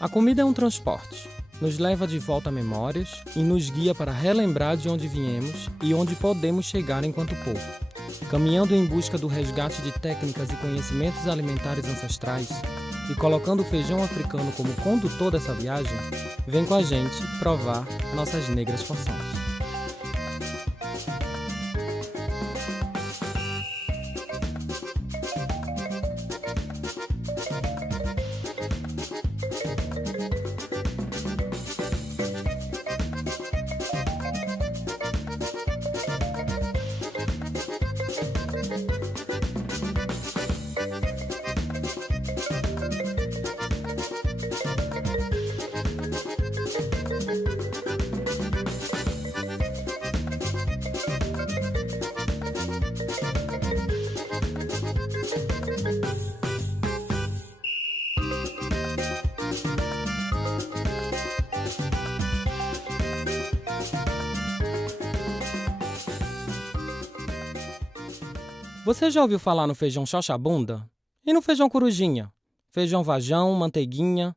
A comida é um transporte, nos leva de volta a memórias e nos guia para relembrar de onde viemos e onde podemos chegar enquanto povo. Caminhando em busca do resgate de técnicas e conhecimentos alimentares ancestrais e colocando o feijão africano como condutor dessa viagem, vem com a gente provar nossas negras porções. Você já ouviu falar no feijão xoxabunda? E no feijão corujinha? Feijão vajão, manteiguinha?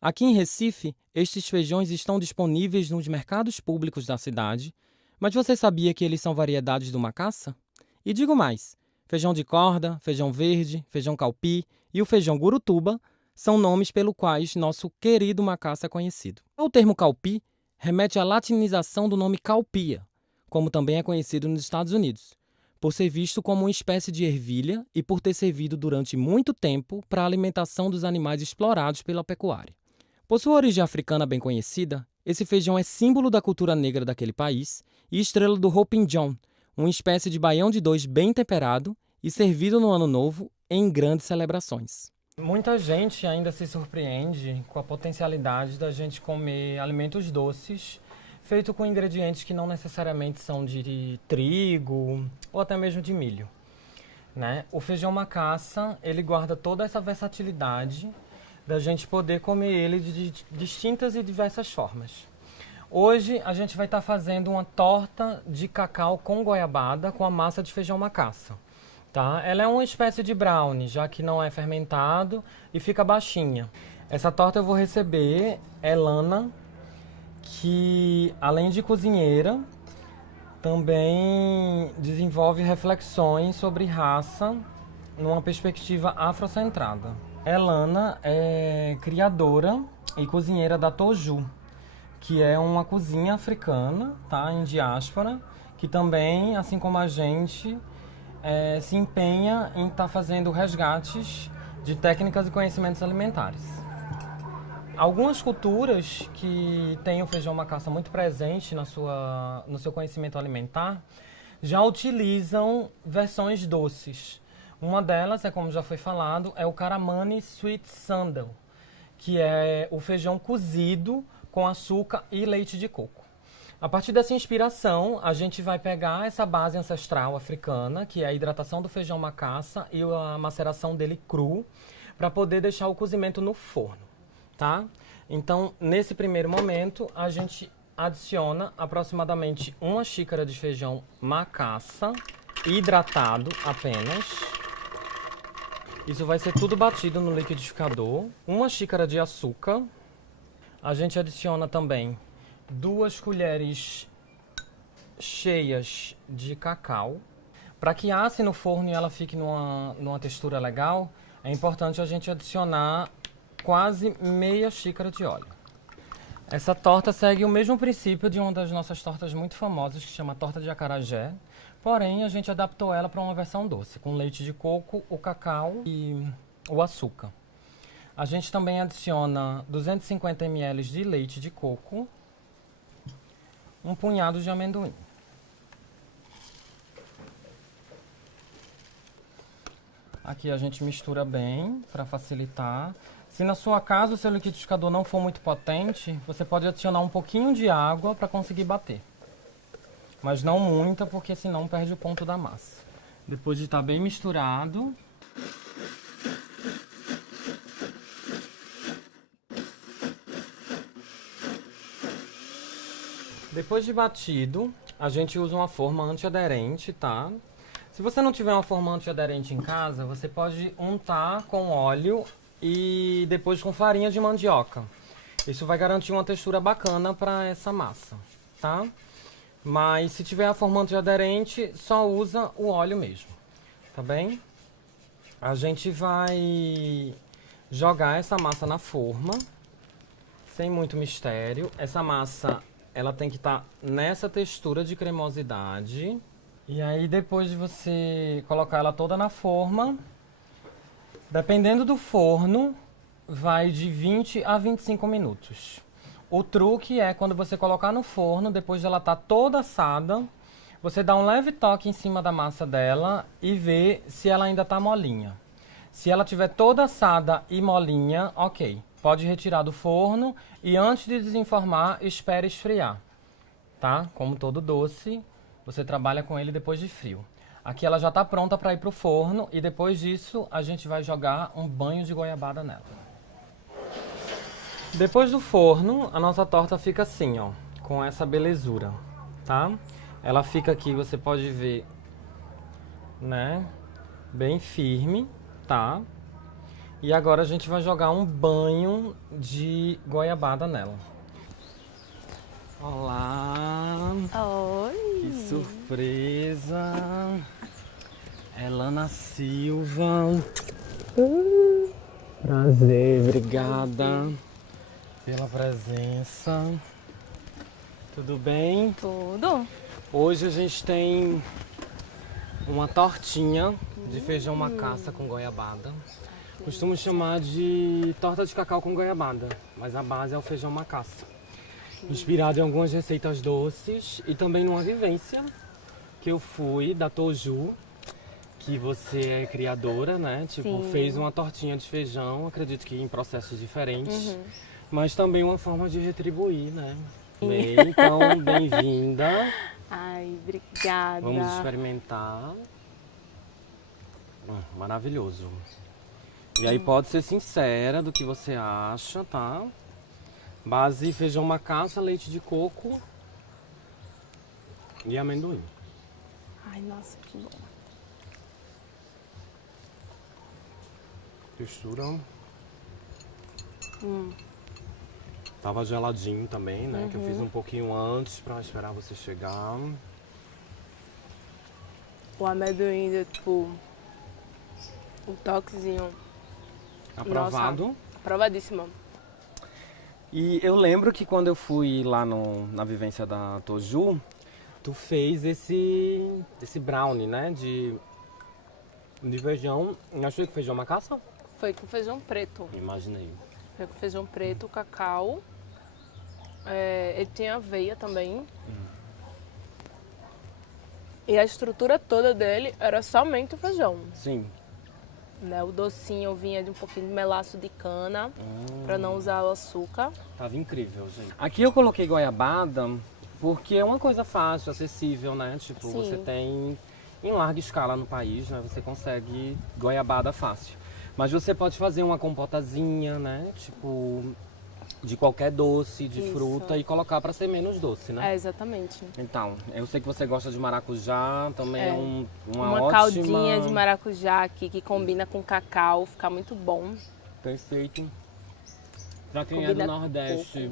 Aqui em Recife, estes feijões estão disponíveis nos mercados públicos da cidade, mas você sabia que eles são variedades do macaça? E digo mais, feijão de corda, feijão verde, feijão calpi e o feijão gurutuba são nomes pelos quais nosso querido macaça é conhecido. O termo calpi remete à latinização do nome calpia, como também é conhecido nos Estados Unidos, por ser visto como uma espécie de ervilha e por ter servido durante muito tempo para a alimentação dos animais explorados pela pecuária. Por sua origem africana bem conhecida, esse feijão é símbolo da cultura negra daquele país e estrela do Ropinjong, uma espécie de baião de dois bem temperado e servido no Ano Novo em grandes celebrações. Muita gente ainda se surpreende com a potencialidade da gente comer alimentos doces feito com ingredientes que não necessariamente são de trigo ou até mesmo de milho, né? O feijão macaça, ele guarda toda essa versatilidade da gente poder comer ele de distintas e diversas formas. Hoje a gente vai estar fazendo uma torta de cacau com goiabada com a massa de feijão macaça, tá? Ela é uma espécie de brownie, já que não é fermentado e fica baixinha. Essa torta eu vou receber Elana, que além de cozinheira, também desenvolve reflexões sobre raça numa perspectiva afrocentrada. Elana é criadora e cozinheira da Toju, que é uma cozinha africana, tá, em diáspora, que também, assim como a gente, se empenha em estar fazendo resgates de técnicas e conhecimentos alimentares. Algumas culturas que têm o feijão macaça muito presente no seu conhecimento alimentar já utilizam versões doces. Uma delas, como já foi falado, é o Karamani Sweet Sandal, que é o feijão cozido com açúcar e leite de coco. A partir dessa inspiração, a gente vai pegar essa base ancestral africana, que é a hidratação do feijão macaça e a maceração dele cru, para poder deixar o cozimento no forno. Tá? Então, nesse primeiro momento, a gente adiciona aproximadamente 1 xícara de feijão macaça, hidratado apenas. Isso vai ser tudo batido no liquidificador. 1 xícara de açúcar. A gente adiciona também 2 colheres cheias de cacau. Para que asse no forno e ela fique numa textura legal, é importante a gente adicionar quase meia xícara de óleo. Essa torta segue o mesmo princípio de uma das nossas tortas muito famosas, que chama torta de acarajé, porém a gente adaptou ela para uma versão doce, com leite de coco, o cacau e o açúcar. A gente também adiciona 250 ml de leite de coco, um punhado de amendoim. Aqui a gente mistura bem para facilitar. Se na sua casa o seu liquidificador não for muito potente, você pode adicionar um pouquinho de água para conseguir bater. Mas não muita, porque senão perde o ponto da massa. Depois de estar bem misturado, depois de batido, a gente usa uma forma antiaderente, tá? Se você não tiver uma forma antiaderente em casa, você pode untar com óleo e depois com farinha de mandioca. Isso vai garantir uma textura bacana para essa massa, tá? Mas se tiver a formante aderente, só usa o óleo mesmo, tá bem? A gente vai jogar essa massa na forma, sem muito mistério. Essa massa, ela tem que estar nessa textura de cremosidade. E aí, depois de você colocar ela toda na forma, dependendo do forno, vai de 20 a 25 minutos. O truque é quando você colocar no forno, depois de ela estar toda assada, você dá um leve toque em cima da massa dela e vê se ela ainda está molinha. Se ela estiver toda assada e molinha, ok. Pode retirar do forno e antes de desenformar, espere esfriar, tá? Como todo doce, você trabalha com ele depois de frio. Aqui ela já está pronta para ir para o forno e depois disso a gente vai jogar um banho de goiabada nela. Depois do forno, a nossa torta fica assim, ó, com essa belezura, tá? Ela fica aqui, você pode ver, né, bem firme, tá? E agora a gente vai jogar um banho de goiabada nela. Olá! Oi! Que surpresa! Elana Silva. Prazer, obrigada pela presença. Tudo bem? Tudo? Hoje a gente tem uma tortinha de feijão macaça com goiabada. Costumo chamar de torta de cacau com goiabada, mas a base é o feijão macaça. Inspirado em algumas receitas doces e também numa vivência que eu fui da Toju, que você é criadora, né? Tipo, Sim. fez uma tortinha de feijão, acredito que em processos diferentes, mas também uma forma de retribuir, né? Bem, então, bem-vinda. Ai, obrigada. Vamos experimentar. Maravilhoso. E aí pode ser sincera do que você acha, tá? Base feijão macaça, leite de coco e amendoim. Ai, nossa, que bom. Textura. Tava geladinho também, né? Que eu fiz um pouquinho antes pra esperar você chegar. O amendoim, tipo, o toquezinho. Aprovado. Nossa, aprovadíssimo. E eu lembro que quando eu fui lá na vivência da Toju, tu fez esse brownie, né? De feijão. Eu achei que feijão macaça? Foi com feijão preto. Imaginei. Foi com feijão preto, cacau. Ele tinha aveia também. E a estrutura toda dele era somente o feijão. Sim. Né? O docinho vinha de um pouquinho de melaço de cana, para não usar o açúcar. Tava incrível, gente. Aqui eu coloquei goiabada porque é uma coisa fácil, acessível, né? Tipo, Sim. você tem em larga escala no país, né? Você consegue goiabada fácil. Mas você pode fazer uma compotazinha, né? Tipo, de qualquer doce, de Isso. fruta e colocar para ser menos doce, né? Exatamente. Então, eu sei que você gosta de maracujá, também é uma Uma ótima... caldinha de maracujá aqui que combina com cacau, fica muito bom. Perfeito. Pra quem é Combina do com Nordeste,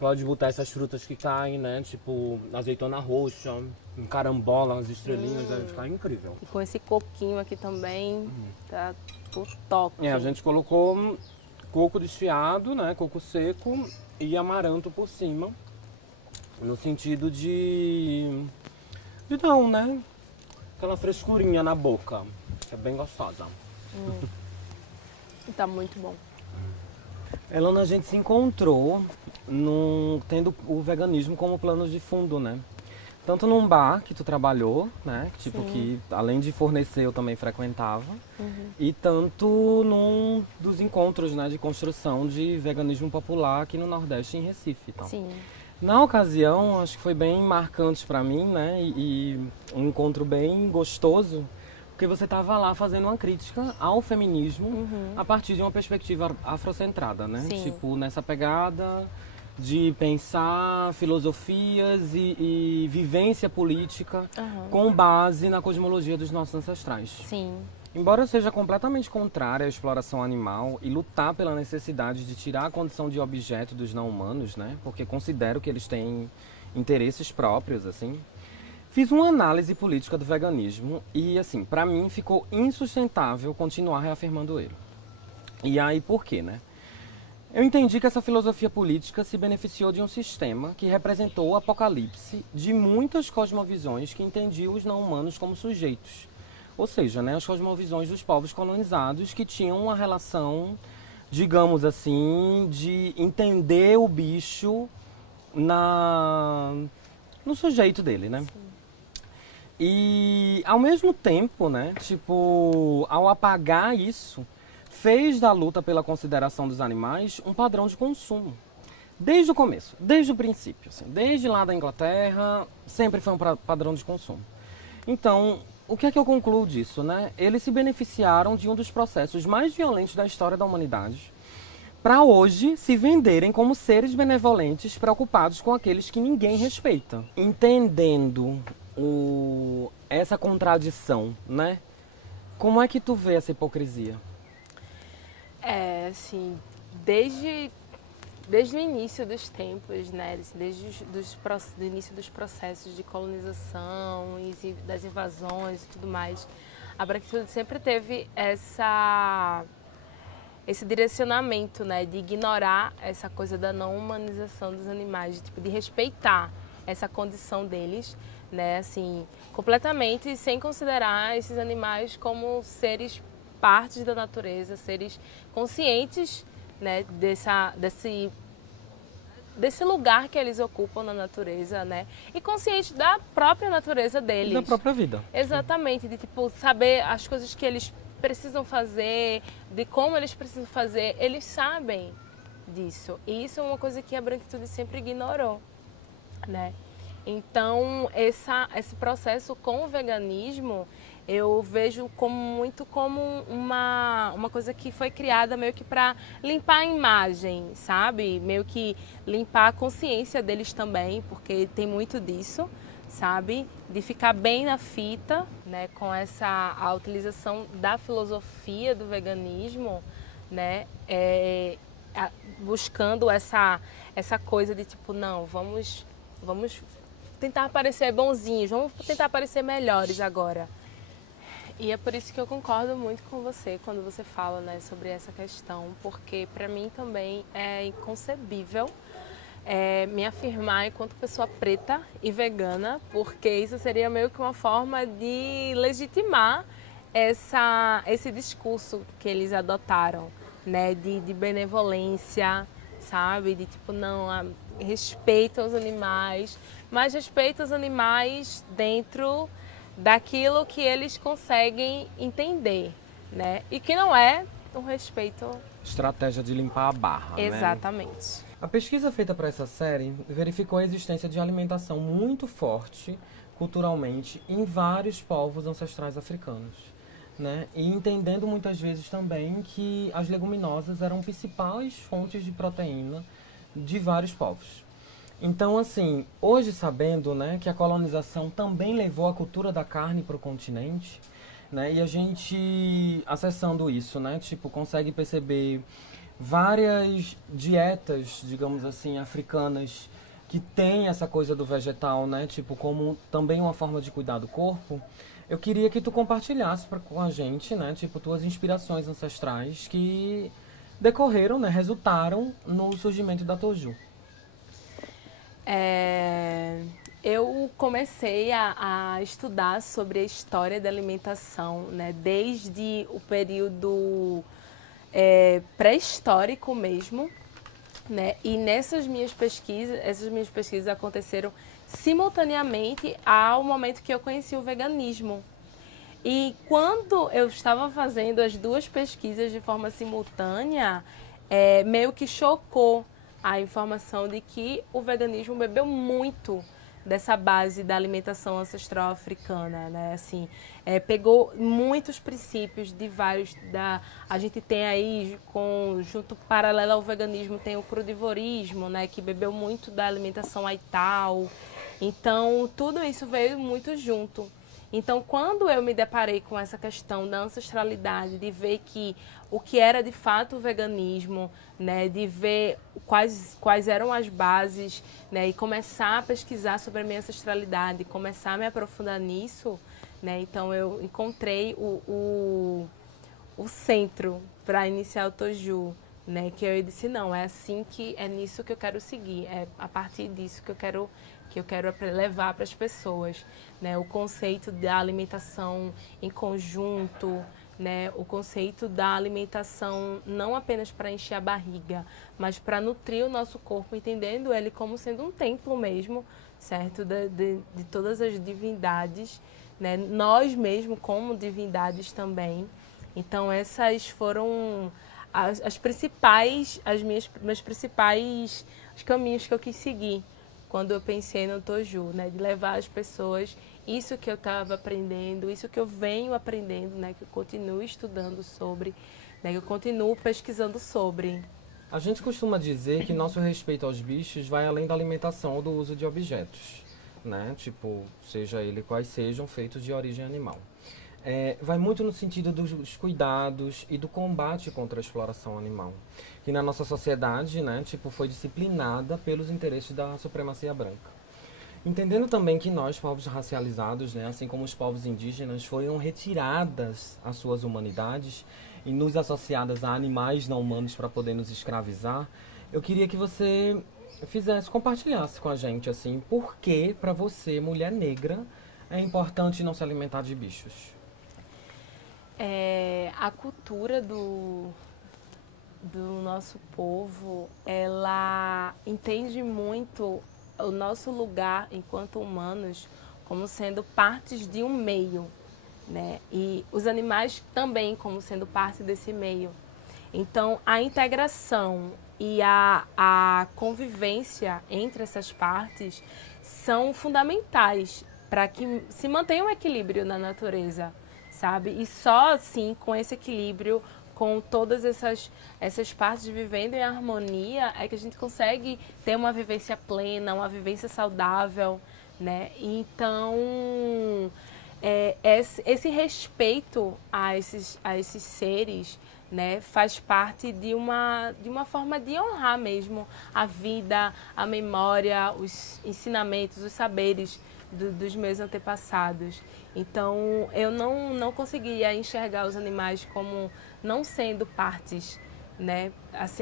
pode botar essas frutas que caem, né? Tipo, azeitona roxa, um carambola, umas estrelinhas, vai ficar incrível. E com esse coquinho aqui também, tá o toque. A gente colocou coco desfiado, né? Coco seco e amaranto por cima. No sentido de não, né? Aquela frescurinha na boca. É bem gostosa. Tá muito bom. Elana, a gente se encontrou tendo o veganismo como plano de fundo, né? Tanto num bar que tu trabalhou, né? Tipo, que além de fornecer eu também frequentava. E tanto num dos encontros, né, de construção de veganismo popular aqui no Nordeste, em Recife e tal. Sim. Na ocasião, acho que foi bem marcante pra mim, né? E um encontro bem gostoso, porque você estava lá fazendo uma crítica ao feminismo a partir de uma perspectiva afrocentrada, né? Sim. Tipo, nessa pegada de pensar filosofias e vivência política com base na cosmologia dos nossos ancestrais. Sim. Embora eu seja completamente contrária à exploração animal e lutar pela necessidade de tirar a condição de objeto dos não-humanos, né? Porque considero que eles têm interesses próprios, assim. Fiz uma análise política do veganismo e, assim, para mim ficou insustentável continuar reafirmando ele. E aí, por quê, né? Eu entendi que essa filosofia política se beneficiou de um sistema que representou o apocalipse de muitas cosmovisões que entendiam os não-humanos como sujeitos. Ou seja, né, as cosmovisões dos povos colonizados que tinham uma relação, digamos assim, de entender o bicho no sujeito dele, né? E ao mesmo tempo, né, tipo, ao apagar isso, fez da luta pela consideração dos animais um padrão de consumo. Desde o começo, desde o princípio, assim, desde lá da Inglaterra, sempre foi um padrão de consumo. Então, o que é que eu concluo disso, né? Eles se beneficiaram de um dos processos mais violentos da história da humanidade para hoje se venderem como seres benevolentes preocupados com aqueles que ninguém respeita. Entendendo essa contradição, né? Como é que tu vê essa hipocrisia? Assim, desde o início dos tempos, né, desde o início dos processos de colonização, das invasões e tudo mais, a branquitude sempre teve esse direcionamento, né, de ignorar essa coisa da não humanização dos animais, de respeitar essa condição deles, né, assim, completamente sem considerar esses animais como seres partes da natureza, seres conscientes, né, desse lugar que eles ocupam na natureza, né, e conscientes da própria natureza deles. E da própria vida. Exatamente, de tipo saber as coisas que eles precisam fazer, de como eles precisam fazer, eles sabem disso. E isso é uma coisa que a branquitude sempre ignorou, né? Então, esse processo com o veganismo, eu vejo muito como uma coisa que foi criada meio que para limpar a imagem, sabe? Meio que limpar a consciência deles também, porque tem muito disso, sabe? De ficar bem na fita, né? Com a utilização da filosofia do veganismo, né? Buscando essa coisa de tipo, não, vamos tentar parecer bonzinhos, vamos tentar parecer melhores agora. E é por isso que eu concordo muito com você quando você fala, né, sobre essa questão, porque para mim também é inconcebível me afirmar enquanto pessoa preta e vegana, porque isso seria meio que uma forma de legitimar esse discurso que eles adotaram, né, de benevolência, sabe, de tipo, não, respeita os animais, mas respeita os animais dentro daquilo que eles conseguem entender, né? E que não é um respeito... Estratégia de limpar a barra, Exatamente. Né? A pesquisa feita para essa série verificou a existência de alimentação muito forte, culturalmente, em vários povos ancestrais africanos, né? E entendendo muitas vezes também que as leguminosas eram principais fontes de proteína de vários povos. Então, assim, hoje sabendo, né, que a colonização também levou a cultura da carne para o continente, né, e a gente acessando isso, né, tipo, consegue perceber várias dietas, digamos assim, africanas que têm essa coisa do vegetal, né, tipo, como também uma forma de cuidar do corpo. Eu queria que tu compartilhasse com a gente, né, tipo, tuas inspirações ancestrais que decorreram, né, resultaram no surgimento da Toju. Eu comecei a estudar sobre a história da alimentação, né, desde o período pré-histórico mesmo, né, e essas minhas pesquisas aconteceram simultaneamente ao momento que eu conheci o veganismo. E quando eu estava fazendo as duas pesquisas de forma simultânea, meio que chocou a informação de que o veganismo bebeu muito dessa base da alimentação ancestral africana, né? Assim, pegou muitos princípios de vários a gente tem aí junto paralelo ao veganismo tem o crudivorismo, né? Que bebeu muito da alimentação aital. Então tudo isso veio muito junto. Então, quando eu me deparei com essa questão da ancestralidade, de ver que o que era de fato o veganismo, né, de ver quais eram as bases, né, e começar a pesquisar sobre a minha ancestralidade, começar a me aprofundar nisso, né, então eu encontrei o centro para iniciar o Toju, né, que eu disse, não, é assim que é nisso que eu quero seguir, é a partir disso que eu quero levar para as pessoas, né, o conceito da alimentação em conjunto, né, o conceito da alimentação não apenas para encher a barriga, mas para nutrir o nosso corpo, entendendo ele como sendo um templo mesmo, certo, de todas as divindades, né, nós mesmos como divindades também. Então essas foram meus principais os caminhos que eu quis seguir quando eu pensei no Toju, né, de levar às pessoas isso que eu estava aprendendo, isso que eu venho aprendendo, né, que eu continuo estudando sobre, né, que eu continuo pesquisando sobre. A gente costuma dizer que nosso respeito aos bichos vai além da alimentação ou do uso de objetos, né? Tipo, seja ele quais sejam, feitos de origem animal. Vai muito no sentido dos cuidados e do combate contra a exploração animal, que na nossa sociedade, né, tipo, foi disciplinada pelos interesses da supremacia branca. Entendendo também que nós, povos racializados, né, assim como os povos indígenas, foram retiradas as suas humanidades e nos associadas a animais não humanos para poder nos escravizar, eu queria que você compartilhasse com a gente, assim, por que, para você, mulher negra, é importante não se alimentar de bichos? A cultura do nosso povo, ela entende muito o nosso lugar enquanto humanos como sendo partes de um meio, né? E os animais também como sendo parte desse meio. Então, a integração e a convivência entre essas partes são fundamentais para que se mantenha um equilíbrio na natureza, sabe? E só assim, com esse equilíbrio, com todas essas partes vivendo em harmonia, é que a gente consegue ter uma vivência plena, uma vivência saudável, né? Então, esse respeito a esses seres, né, faz parte de uma forma de honrar mesmo a vida, a memória, os ensinamentos, os saberes dos meus antepassados. Então, eu não conseguiria enxergar os animais como não sendo partes, né,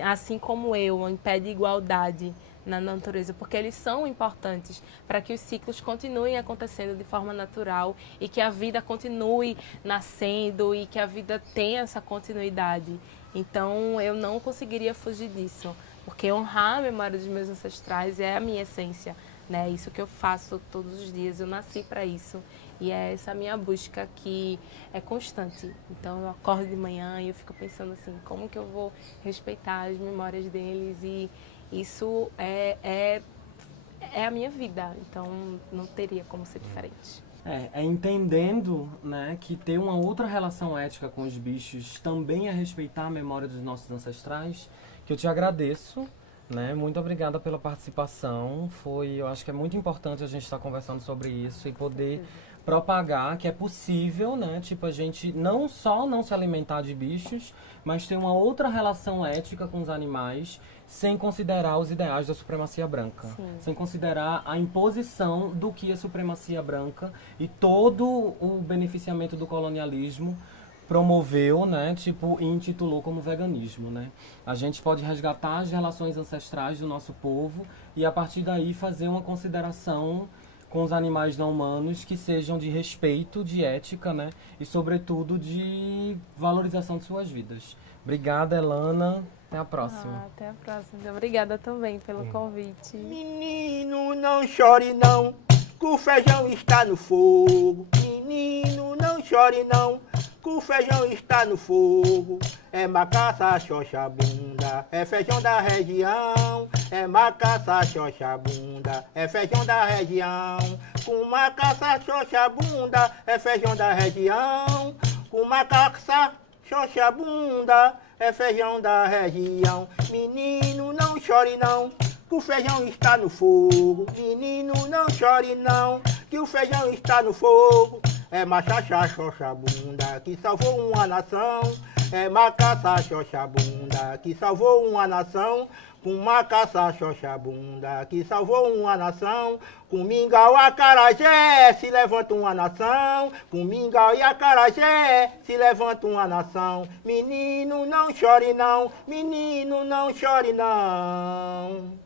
assim como eu, em pé de igualdade na natureza, porque eles são importantes para que os ciclos continuem acontecendo de forma natural e que a vida continue nascendo e que a vida tenha essa continuidade. Então, eu não conseguiria fugir disso, porque honrar a memória dos meus ancestrais é a minha essência, né? É isso que eu faço todos os dias, eu nasci para isso. E é essa minha busca que é constante. Então, eu acordo de manhã e eu fico pensando assim, como que eu vou respeitar as memórias deles? E isso é a minha vida, então não teria como ser diferente. Entendendo, né, que ter uma outra relação ética com os bichos também é respeitar a memória dos nossos ancestrais, que eu te agradeço, né, muito obrigada pela participação. Eu acho que é muito importante a gente estar conversando sobre isso e poder propagar que é possível, né, tipo, a gente não só não se alimentar de bichos, mas ter uma outra relação ética com os animais, sem considerar os ideais da supremacia branca. Sim. Sem considerar a imposição do que é supremacia branca e todo o beneficiamento do colonialismo promoveu, né, tipo, e intitulou como veganismo, né? A gente pode resgatar as relações ancestrais do nosso povo e, a partir daí, fazer uma consideração com os animais não humanos que sejam de respeito, de ética, né? E, sobretudo, de valorização de suas vidas. Obrigada, Elana. Até a próxima. Até a próxima. Obrigada também pelo convite. Menino, não chore não, que o feijão está no fogo. Menino, não chore não, que o feijão está no fogo. É macaça, xoxa, bunda, é feijão da região. É macaça, xoxa, bunda, é feijão da região. Com macaça, xoxa, bunda, é feijão da região. Com macaça, xoxa, bunda, é feijão da região. Menino, não chore não, que o feijão está no fogo. Menino, não chore não, que o feijão está no fogo. É Machachá, Xoxa Bunda, que salvou uma nação. É Macaça, Xoxa Bunda, que salvou uma nação. Com Macaça, Xoxa Bunda, que salvou uma nação. Com Mingau, Acarajé, se levanta uma nação. Com Mingau e Acarajé, se levanta uma nação. Menino, não chore não, menino, não chore não.